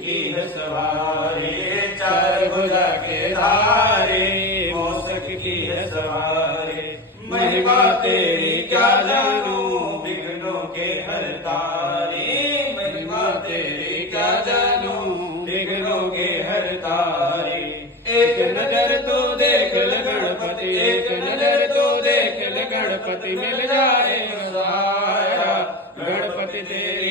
की है सवारी, चार भुजा के धारे मौसक की है सवारी। महिमा तेरी क्या जानूं विघ्नों के हरतारी, महिमा तेरी क्या जानूं विघ्नों के हरतारी। एक नजर तो देख ल गणपति, एक नजर तो देख ल गणपति, मिल जाए सहारा गणपति तेरे